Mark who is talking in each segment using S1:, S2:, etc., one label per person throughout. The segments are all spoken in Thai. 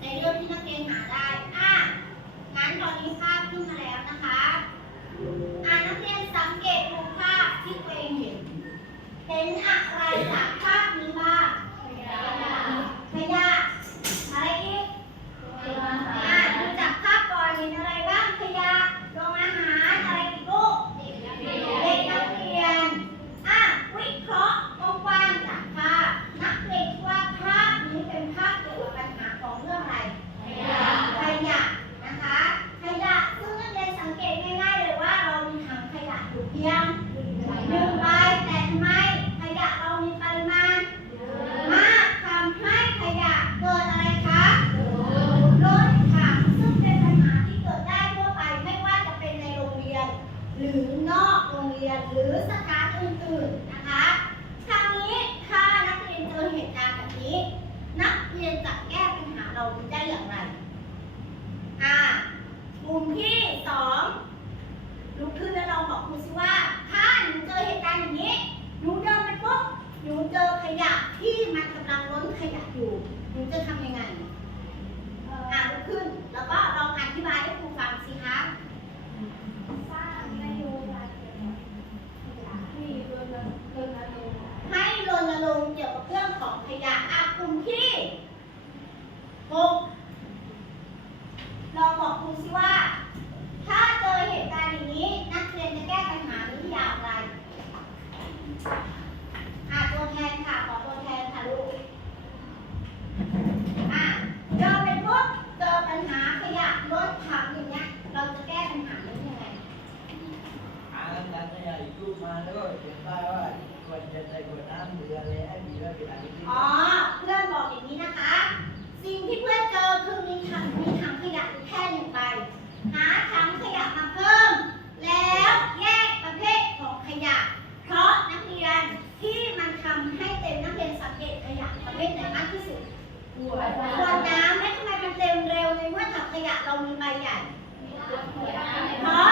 S1: ในเรื่องที่นักเรียนหาได้ อะ งั้นตอนนี้ภาพขึ้นมาแล้วนะคะ อ่านักเรียนสังเกตดูภาพที่ตัวเองเห็น เห็นอะไรจาก หรือสถานอื่นๆนะคะคราวนี้ถ้านักเรียนเจอเหตุการณ์แบบนี้ นักเรียนจะแก้ปัญหาเราได้อย่างไรอ่ากลุ่มที่สองลุกขึ้นแล้วลองบอกครูซิว่า ถ้าหนูเจอเหตุการณ์อย่างนี้หนูเดินไปปุ๊บหนูเจอขยะที่มันกำลังล้นขยะอยู่หนูจะทำยังไงอ่าลุกขึ้นแล้วก็ลองอธิบายให้ครูฟังสิคะ
S2: ลงเกี่ยวกับ
S1: เรื่องของขยะอ่กลุ่มที่หกลองบอกครูสิว่า ถ้าเจอเหตุการณ์อย่างนี้ นักเรียนจะแก้ปัญหานี้อย่างไรอาตัวแทนค่ะขอตัวแทนค่ะลูกอะเจอเป็น
S3: พวกเจอปัญหาขยะล้นถัง อ๋อ เพื่
S1: อนบอกอย่นี้นะคะ สิ่งที่เพื่อนเจอคือมีถังมีถังขยะแค่หนึ่งใบ หาถังขยะมาเพิ่ม แล้วแยกประเภทของขยะ เพราะนักเรียนที่มันทำให้เต็มนักเรียนสังเกตขยะประเภทไหนมากที่สุด
S2: ขวด
S1: น้ำทำไมมันเต็มเร็วในเมื่อถังขยะเรามีใบใหญ่ เพราะ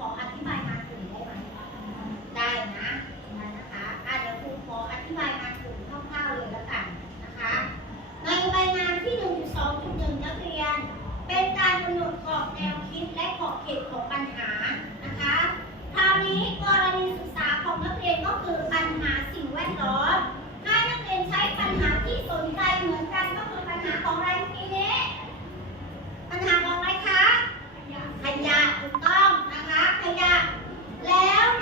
S1: ขออธิบายงานกลุ่มได้ไหมได้นะได้
S3: นะ
S1: คะเดี๋ยวครูขออธิบายงานกลุ่มคร่าวๆเลยล้กันนะคะ ในใบงานที่ 1.2.1 นักเรียน เป็นการกำหนดกรอบแนวคิดและขอบเขตของปัญหานะคะครานี้กรณีศึกษาของนักเรียนก็คือปัญหาสิ่งแวดล้อมให้นักเรียนใช้ปัญหาที่สนใจเหมือนกันก็คือปัญหาของอะไรทีนี้ปัญหาของอะไรคะขยะถูกต้อง ขยะ แล้ว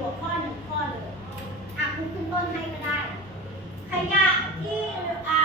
S1: หัวข้อหนึ่งข้อเลยอะคุณขึ้นต้นให้ก็ได้ ขยะที่อ่า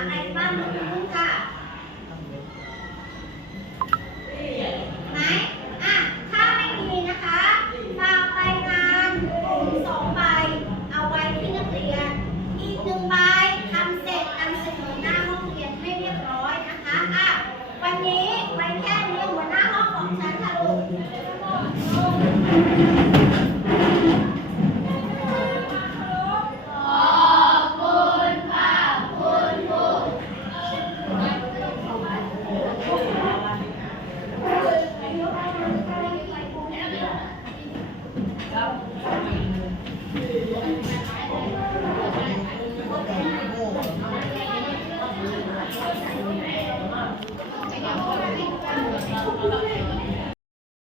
S3: Mm -hmm.